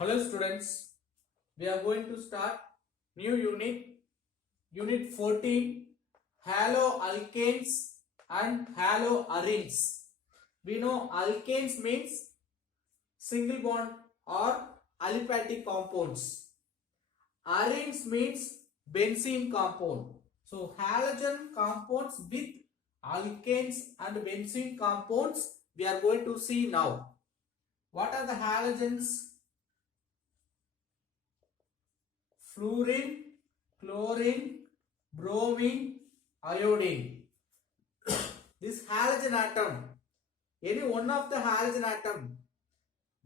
Hello students, we are going to start new unit 14, haloalkanes and haloarenes. We know alkanes means single bond or aliphatic compounds. Arenes means benzene compound. So halogen compounds with alkanes and benzene compounds we are going to see now. What are the halogens? Fluorine, chlorine, bromine, iodine. This halogen atom, any one of the halogen atom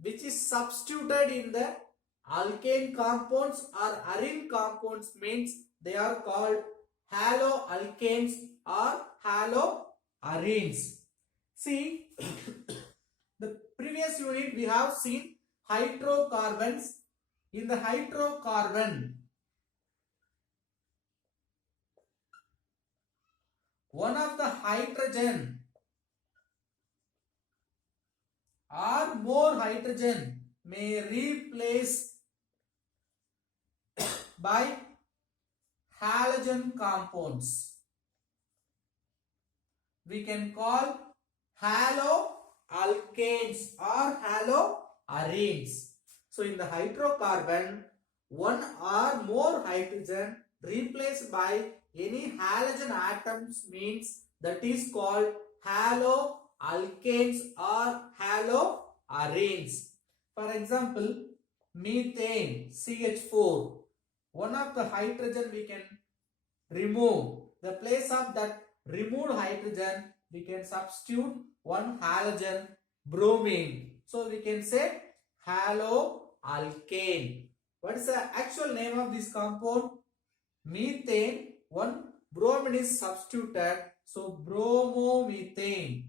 which is substituted in the alkane compounds or arene compounds means they are called haloalkanes or haloarenes. See, the previous unit we have seen hydrocarbons. In the hydrocarbon, one of the hydrogen or more hydrogen may replace by halogen compounds. We can call haloalkanes or haloarenes. So in the hydrocarbon, one or more hydrogen replaced by any halogen atoms means that is called haloalkanes or haloarenes. For example, methane CH4. One of the hydrogen we can remove. The place of that removed hydrogen we can substitute one halogen bromine. So we can say haloalkane. What is the actual name of this compound? Methane. One bromine is substituted, so bromomethane.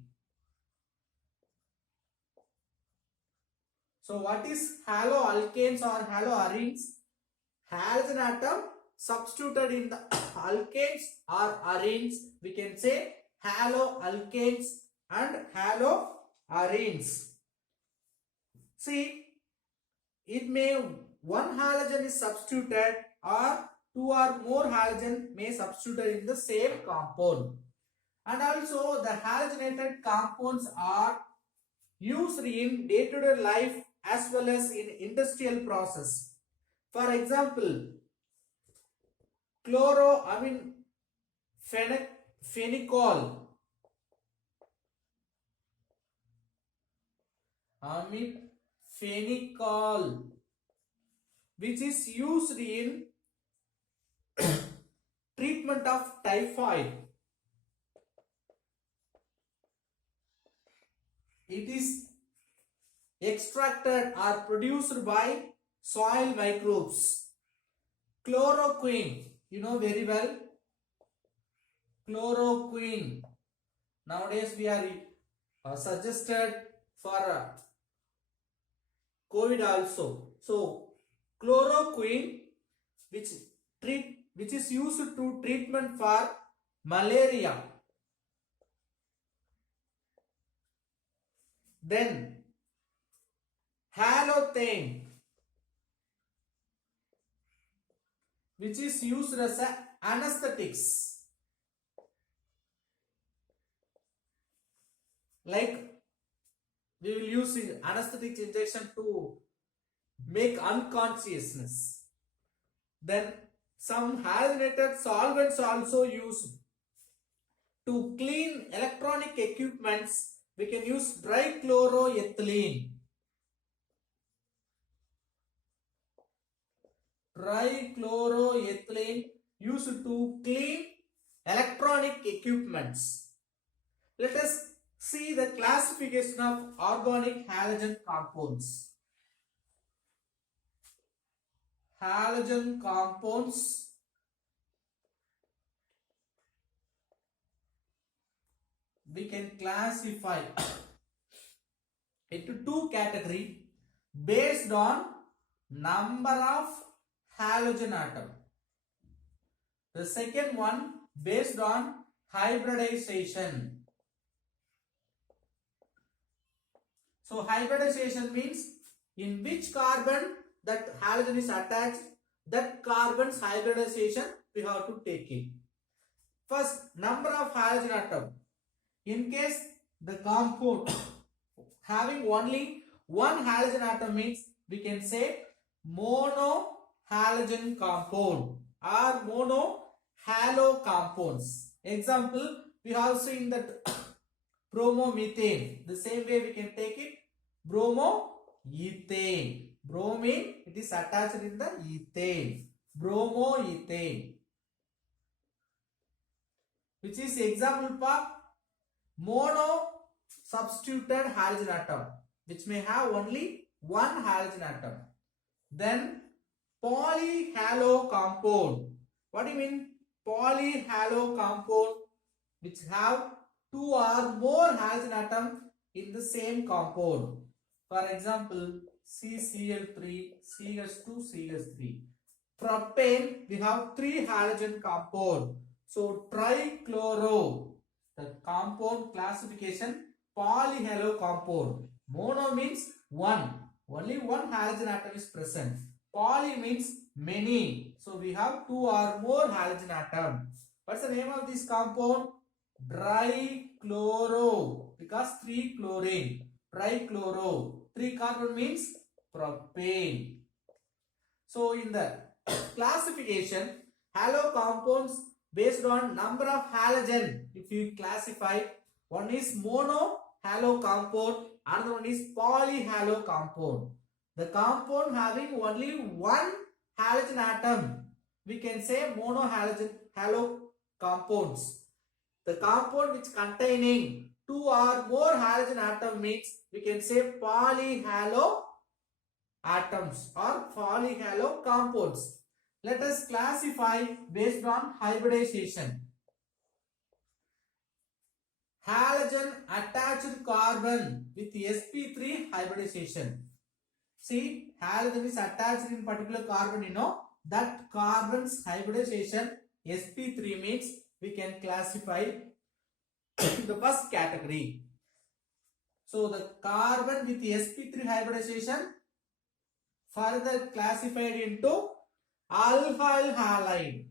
So what is haloalkanes or haloarenes? Halogen atom substituted in the alkanes or arenes, we can say haloalkanes and haloarenes. See, it may one halogen is substituted or two or more halogen may substituted in the same compound. And also the halogenated compounds are used in day-to-day life as well as in industrial process. For example, phenol, phenol, which is used in treatment of typhoid. It is extracted or produced by soil microbes. Chloroquine, you know very well. Chloroquine. Nowadays we are suggested for COVID also. So chloroquine, which is used to treatment for malaria. Then halothane, which is used as anesthetics. Like we will use anesthetic injection to make unconsciousness. Then some halogenated solvents also used to clean electronic equipments. We can use dichloroethylene. Dichloroethylene used to clean electronic equipments. Let us see the classification of organic halogen compounds. Halogen compounds we can classify into two categories based on number of halogen atom. The second one based on hybridization. So hybridization means in which carbon that halogen is attached, that carbon's hybridization we have to take it. First, number of halogen atom. In case the compound having only one halogen atom means we can say mono halogen compound or mono halo compounds. Example, we have seen that bromomethane. The same way we can take it bromoethane. Bromine, it is attached in the ethane. Bromoethane. Which is example for mono substituted halogen atom, which may have only one halogen atom. Then polyhalo compound. What do you mean polyhalo compound? Which have two or more halogen atom in the same compound. For example, CCl3, CH2, CH3. Propane, we have three halogen compound. So trichloro, the compound classification polyhalo compound. Mono means one, only one halogen atom is present. Poly means many, so we have two or more halogen atom. What's the name of this compound? Dichloro, because three chlorine. Trichloro, three carbon means propane. So in the classification, halo compounds based on number of halogen, if you classify, one is mono halo compound, another one is polyhalo compound. The compound having only one halogen atom, we can say mono halo compounds. The compound which containing two or more halogen atom means we can say polyhalo atoms or polyhalo compounds. Let us classify based on hybridization. Halogen attached carbon with sp3 hybridization. See, halogen is attached in particular carbon, you know, that carbon's hybridization sp3 means we can classify the first category. So the carbon with sp3 hybridization further classified into alkyl halide.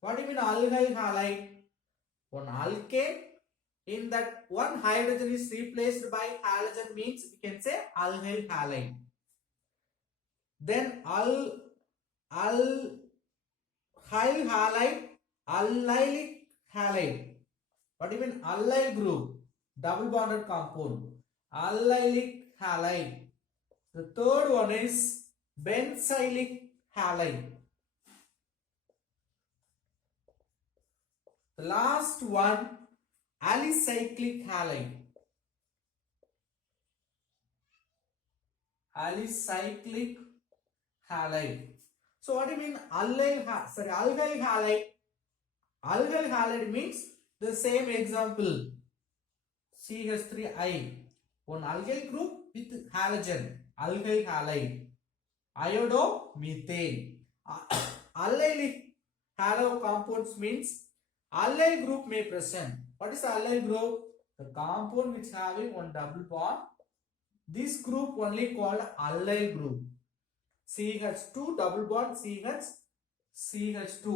What do you mean alkyl halide? One alkane, in that one hydrogen is replaced by halogen means we can say alkyl halide. Then alkyl halide, allylic halide. What do you mean allyl group? Double bonded compound. Allylic halide. The third one is benzylic halide. The last one, alicyclic halide. Alicyclic halide. So what do you mean alkyl halide? Alkyl halide means the same example. CH3I. One alkyl group with halogen. Alkyl halide. Iodomethane. Allylic halo compounds means allyl group may present. What is the allyl group? The compound which having one double bond. This group only called allyl group. CH2 double bond CH2.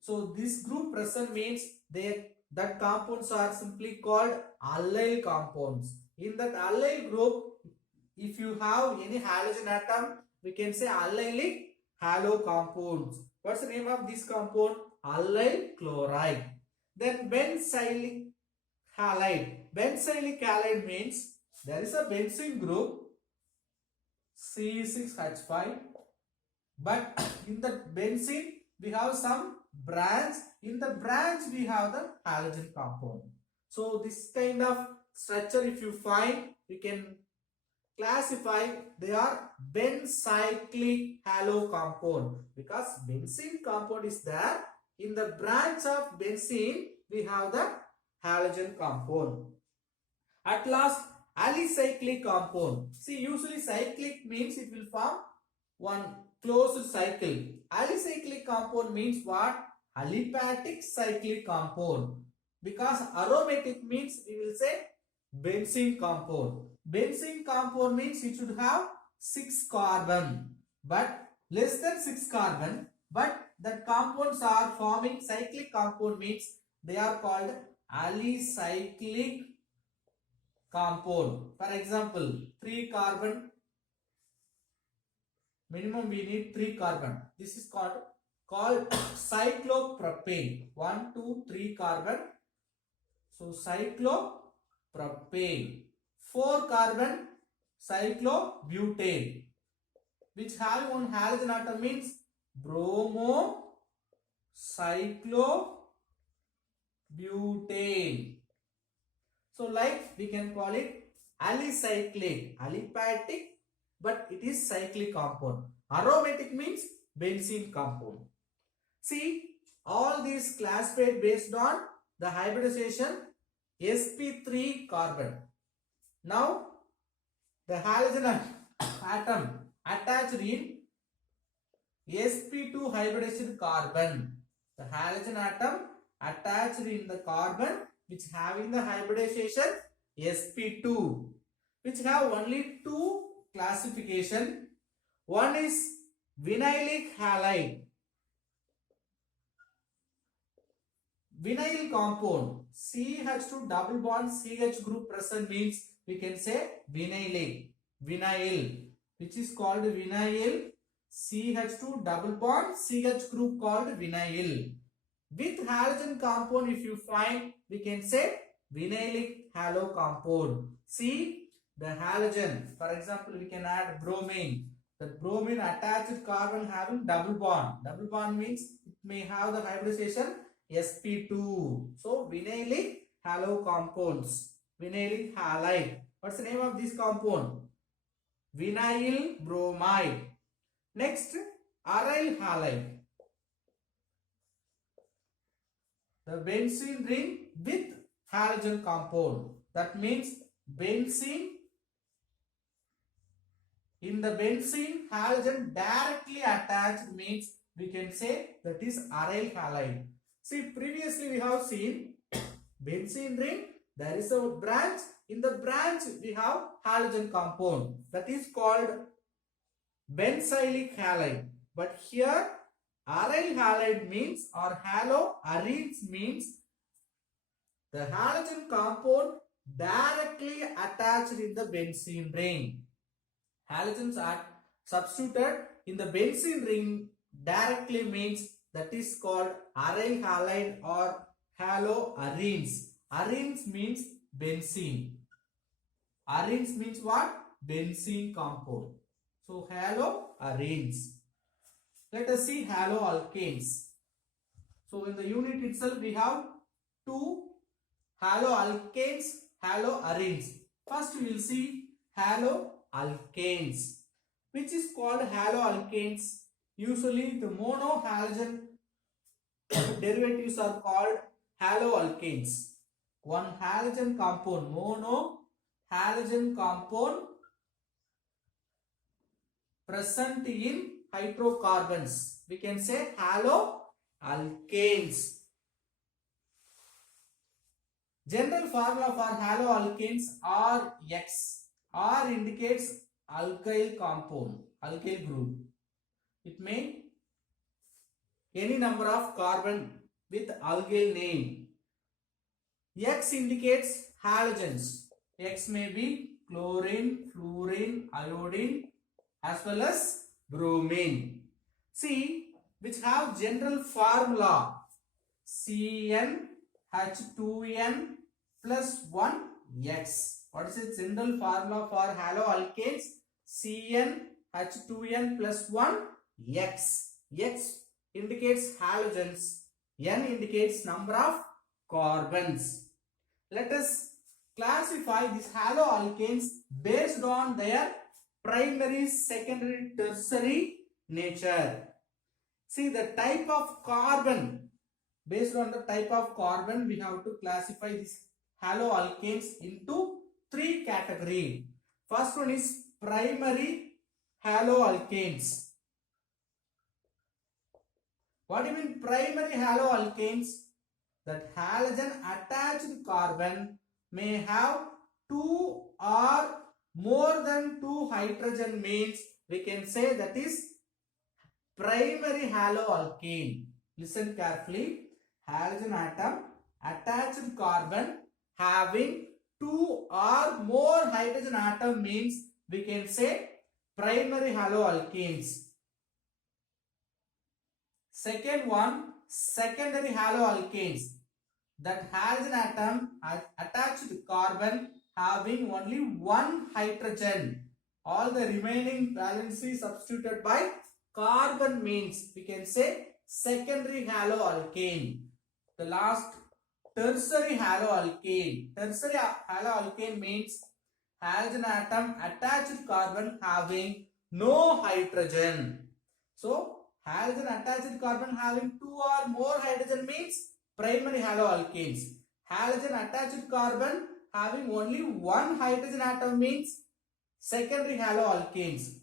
So this group present means that compounds are simply called allyl compounds. In that allyl group, if you have any halogen atom, we can say allylic halo compounds. What's the name of this compound? Allyl chloride. Then benzylic halide. Benzylic halide means there is a benzene group C6H5, but in the benzene we have some branch. In the branch we have the halogen compound. So this kind of structure if you find, you can classify they are benzyclic halo compound, because benzene compound is there. In the branch of benzene we have the halogen compound. At last, alicyclic compound. See, usually cyclic means it will form one closed cycle. Alicyclic compound means what? Aliphatic cyclic compound. Because aromatic means we will say benzene compound. benzene compound means it should have 6 carbon, but less than 6 carbon, but the compounds are forming cyclic compound means they are called alicyclic compound. For example, 3 carbon, minimum we need 3 carbon. This is called cyclopropane. 1, 2, 3 carbon. So cyclopropane. 4 carbon, cyclobutane, which have one halogen atom means bromocyclobutane. So like we can call it alicyclic, aliphatic, but it is cyclic compound. Aromatic means benzene compound. See, all these classified based on the hybridization sp3 carbon. Now the halogen atom attached in sp2 hybridized carbon. The halogen atom attached in the carbon which having the hybridization sp2, which have only two classification. One is vinylic halide. Vinyl compound, CH2 double bond CH group present means we can say vinylic. Vinyl, which is called vinyl, CH2 double bond CH group called vinyl. With halogen compound, if you find, we can say vinylic halo compound. See the halogen. For example, we can add bromine. The bromine attached carbon having double bond. Double bond means it may have the hybridization sp2. So vinylic halo compounds. Vinylic halide. What's the name of this compound? Vinyl bromide. Next, aryl halide. The benzene ring with halogen compound. That means benzene. In the benzene, halogen directly attached means we can say that is aryl halide. See, previously we have seen benzene ring. There is a branch. In the branch, we have halogen compound. That is called benzylic halide. But here, aryl halide means or haloarenes means the halogen compound directly attached in the benzene ring. Halogens are substituted in the benzene ring directly means that is called aryl halide or haloarenes. Arenes means benzene. Arenes means what? Benzene compound. So haloarenes. Let us see haloalkanes. So in the unit itself we have two haloalkanes, haloarenes. First we will see haloalkanes. Which is called haloalkanes? Usually the monohalogen derivatives are called haloalkanes. One halogen compound, monohalogen compound present in hydrocarbons. We can say haloalkanes. General formula for haloalkanes are X. R indicates alkyl compound, alkyl group. It may any number of carbon with alkyl name. X indicates halogens. X may be chlorine, fluorine, iodine as well as bromine. C, which have general formula CnH2n plus 1X. What is the general formula for haloalkanes? CnH2n plus 1X. X indicates halogens. N indicates number of carbons. Let us classify these haloalkanes based on their primary, secondary, tertiary nature. See the type of carbon. Based on the type of carbon, we have to classify these haloalkanes into three categories. First one is primary haloalkanes. What do you mean primary haloalkanes? That halogen attached carbon may have two or More than 2 hydrogen means we can say that is primary haloalkane. Listen carefully. Halogen atom attached carbon having 2 or more hydrogen atom means we can say primary haloalkanes. Second one, secondary haloalkanes. That halogen atom has attached carbon having only one hydrogen. All the remaining valency substituted by carbon means we can say secondary haloalkane. The last, tertiary haloalkane. Tertiary haloalkane means halogen atom attached carbon having no hydrogen. So halogen attached carbon having 2 or more hydrogen means primary haloalkanes. Halogen attached carbon having only one hydrogen atom means secondary haloalkanes.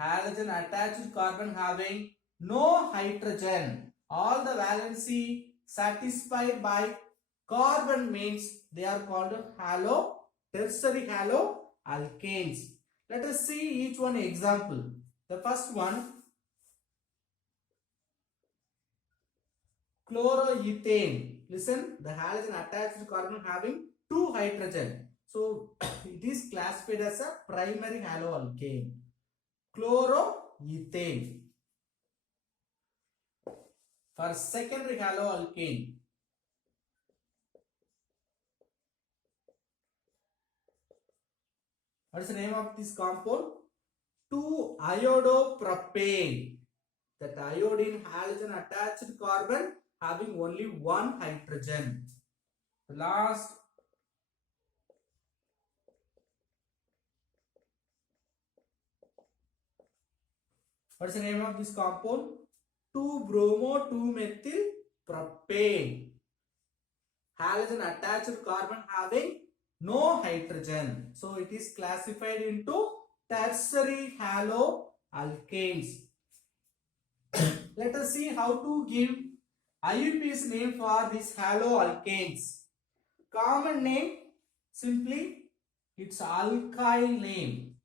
Halogen attached carbon having no hydrogen. All the valency satisfied by carbon means they are called tertiary haloalkanes. Let us see each one example. The first one, chloroethane. Listen, the halogen attached carbon having 2 hydrogen. So it is classified as a primary haloalkane. Chloroethane. For secondary haloalkane, what is the name of this compound? 2-iodopropane. That iodine halogen attached carbon having only one hydrogen. The last, what is the name of this compound? 2-bromo-2-methyl-propane. Halogen attached carbon having no hydrogen. So it is classified into tertiary haloalkanes. Let us see how to give IUPAC name for these haloalkanes. Common name, simply it's alkyl name.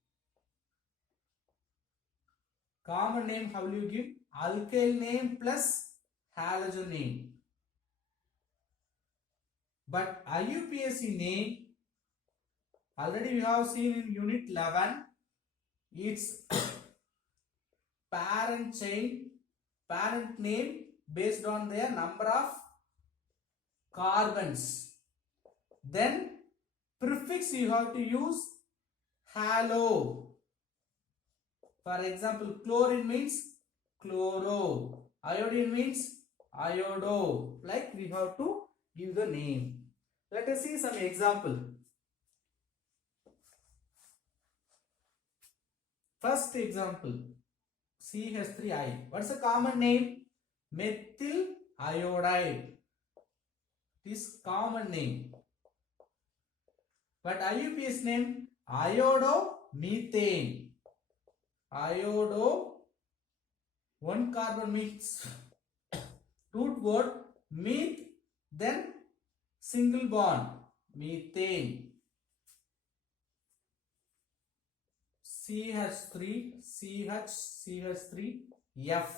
Common name, how will you give? Alkyl name plus halogen name. But IUPAC name, already we have seen in unit 11, its parent name based on their number of carbons. Then prefix you have to use halo. For example, chlorine means chloro, iodine means iodo. Like we have to give the name. Let us see some example. First example, CH3I. What's the common name? Methyl iodide. This common name. But IUPAC name iodomethane. Iodo, one carbon means root word meth, then single bond methane. CH3F.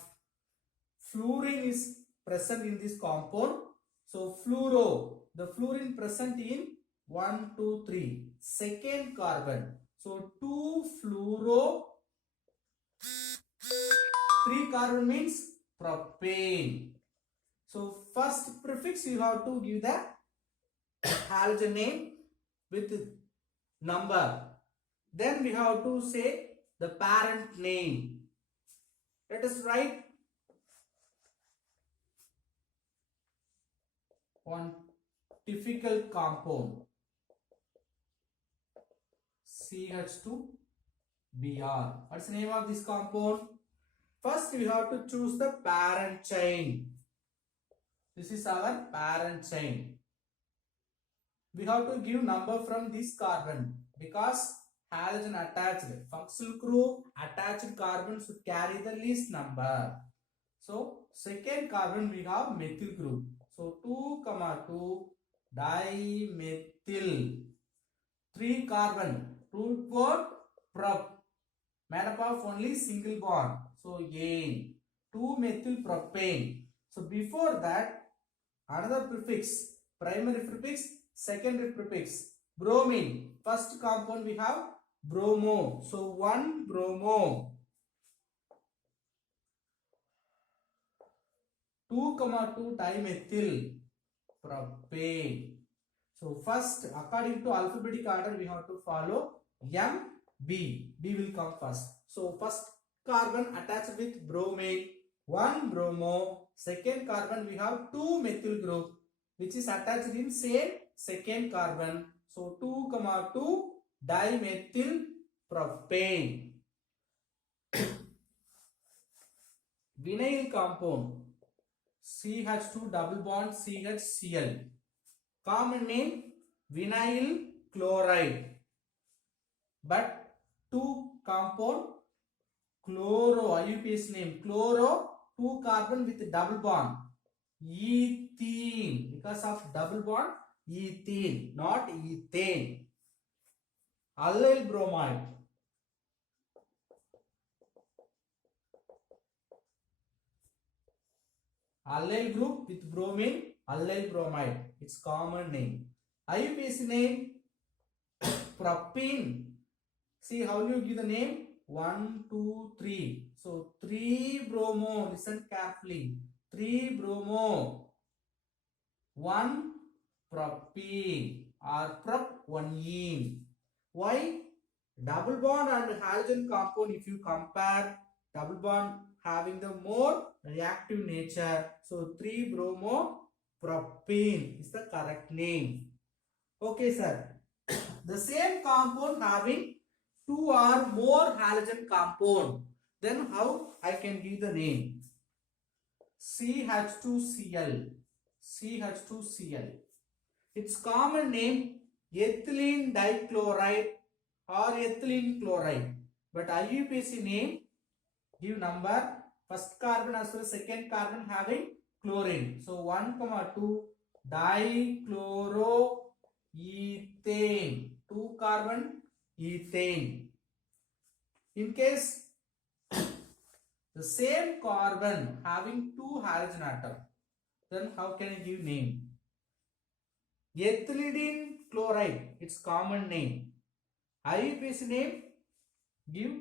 Fluorine is present in this compound. So fluoro, the fluorine present in 1, 2, 3. Second carbon. So 2 fluoro. 3 carbon means propane. So first prefix you have to give the halogen name with number. Then we have to say the parent name. Let us write one typical compound, CH2Br. What's the name of this compound? First we have to choose the parent chain. This is our parent chain. We have to give number from this carbon because halogen attached. Functional group attached carbon should carry the least number. So second carbon we have methyl group. So 2, 2 dimethyl. 3 carbon root word prop. Made up of only single bond. So ane. 2-methylpropane. So before that, another prefix, primary prefix, secondary prefix, bromine. First compound we have bromo. So 1-bromo. 2,2-dimethyl propane. So first, according to alphabetic order, we have to follow M, B. B will come first. So first carbon attached with bromine, 1-bromo. Second carbon we have 2-methyl group, which is attached in same second carbon. So 2,2-dimethyl propane. Vinyl compound, CH2 double bond CHCl. Common name vinyl chloride. But two compound chloro, IUPAC name chloro, 2 carbon with double bond ethene. Because of double bond ethene, not ethane. Allyl bromide. Allyl group with bromine, allyl bromide. Its common name. IUPAC name propene. See how you give the name? 1, 2, 3. So 3-bromo. Listen carefully. 3-bromo. 1-propene or prop-1ene. Why? Double bond and halogen compound, if you compare, double bond having the more reactive nature. So 3-bromo propene is the correct name. Okay, sir. The same compound having 2 or more halogen compound. Then how I can give the name? CH2Cl. CH2Cl. Its common name ethylene dichloride or ethylene chloride. But IUPAC name give number. First carbon as well as second carbon having chlorine. So 1,2 dichloroethane. 2 carbon ethane. In case the same carbon having 2 halogen atom, then how can I give name? Ethylene chloride, its common name. IUPAC name, give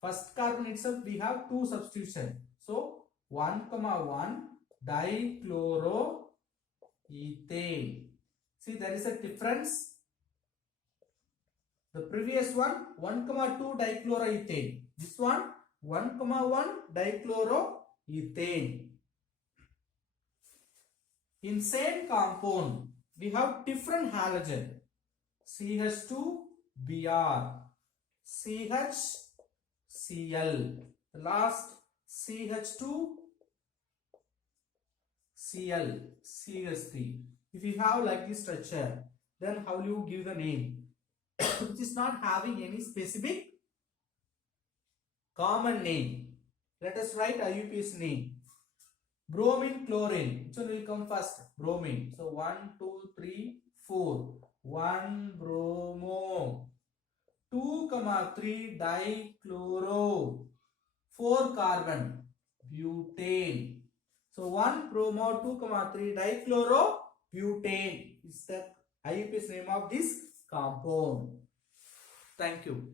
first carbon itself we have 2 substitution. So 1,1 dichloroethane. See, there is a difference. The previous one 1,2 dichloroethane. This one 1,1 dichloroethane. In same compound, we have different halogen. CH2Br, CHCl, the last CH2Cl, CH3. If you have like this structure, then how will you give the name? Which is not having any specific common name. Let us write IUPAC name. Bromine, chlorine. Which one will come first? Bromine. So 1, 2, 3, 4. 1-bromo. 2, 3 dichloro. 4 carbon. Butane. So 1-bromo, 2, 3 dichloro. Butane is the IUPAC name of this compound. Thank you.